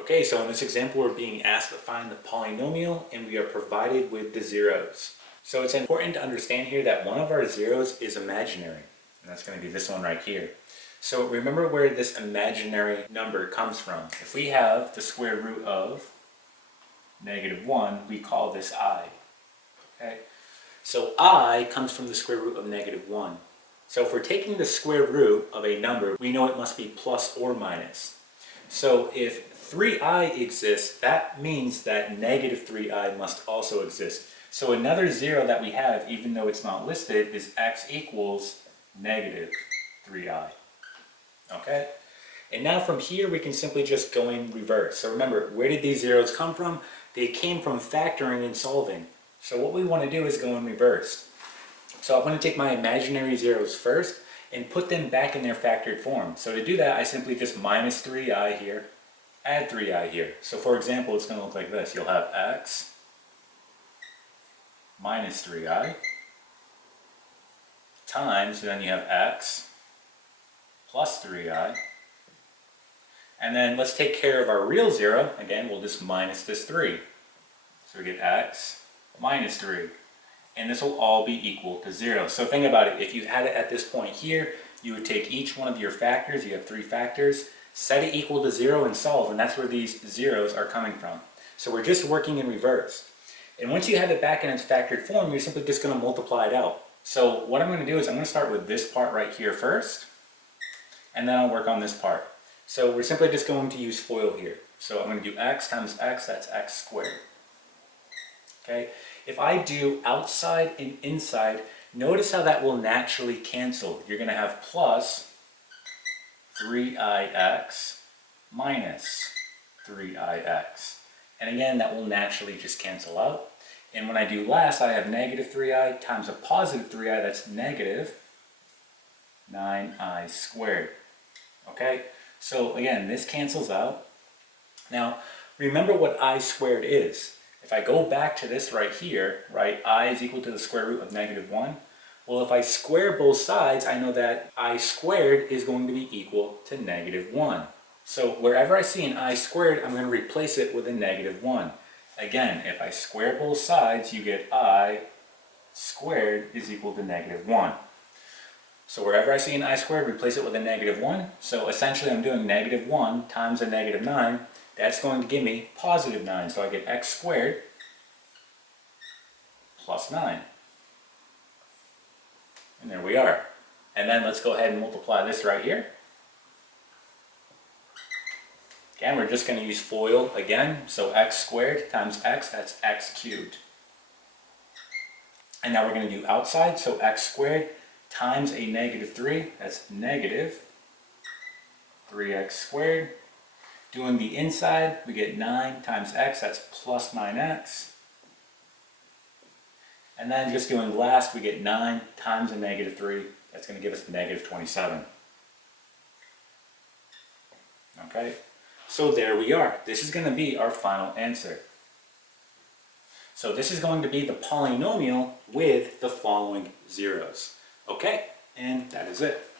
Okay, so in this example, we're being asked to find the polynomial and we are provided with the zeros. So it's important to understand here that one of our zeros is imaginary, and that's going to be this one right here. So remember where this imaginary number comes from. If we have the square root of -1, we call this I. Okay? So I comes from the square root of -1. So if we're taking the square root of a number, we know it must be plus or minus. So if 3i exists, that means that -3i must also exist. So another zero that we have, even though it's not listed, is x equals -3i. Okay? And now from here, we can simply just go in reverse. So remember, where did these zeros come from? They came from factoring and solving. So what we want to do is go in reverse. So I'm going to take my imaginary zeros first and put them back in their factored form. So to do that, I simply just minus 3i here, add 3i here. So for example, it's going to look like this. You'll have x minus 3i times, then you have x plus 3i. And then let's take care of our real zero. Again, we'll just minus this 3. So we get x minus 3. And this will all be equal to 0. So think about it. If you had it at this point here, you would take each one of your factors. You have 3 factors. Set it equal to 0 and solve. And that's where these zeros are coming from. So we're just working in reverse. And once you have it back in its factored form, you're simply just going to multiply it out. So what I'm going to do is I'm going to start with this part right here first. And then I'll work on this part. So we're simply just going to use FOIL here. So I'm going to do x times x, that's x squared. Okay? If I do outside and inside, notice how that will naturally cancel. You're going to have plus 3ix minus 3ix. And again, that will naturally just cancel out. And when I do last, I have -3i times a positive 3i, that's negative 9i squared. Okay? So again, this cancels out. Now, remember what I squared is. If I go back to this right here, right, I is equal to the square root of -1. Well, if I square both sides, I know that I squared is going to be equal to -1. So wherever I see an I squared, I'm going to replace it with a -1. Again, if I square both sides, you get I squared is equal to -1. So wherever I see an I squared, replace it with a -1. So essentially I'm doing -1 times a -9. That's going to give me positive 9. So I get x squared plus 9. And there we are. And then let's go ahead and multiply this right here. Again, we're just going to use FOIL again. So x squared times x, that's x cubed. And now we're going to do outside. So x squared times a -3, that's negative 3x squared. Doing the inside, we get 9 times x, that's plus 9x. And then just doing last, we get 9 times a -3, that's going to give us -27. Okay, so there we are. This is going to be our final answer. So this is going to be the polynomial with the following zeros. Okay, and that is it.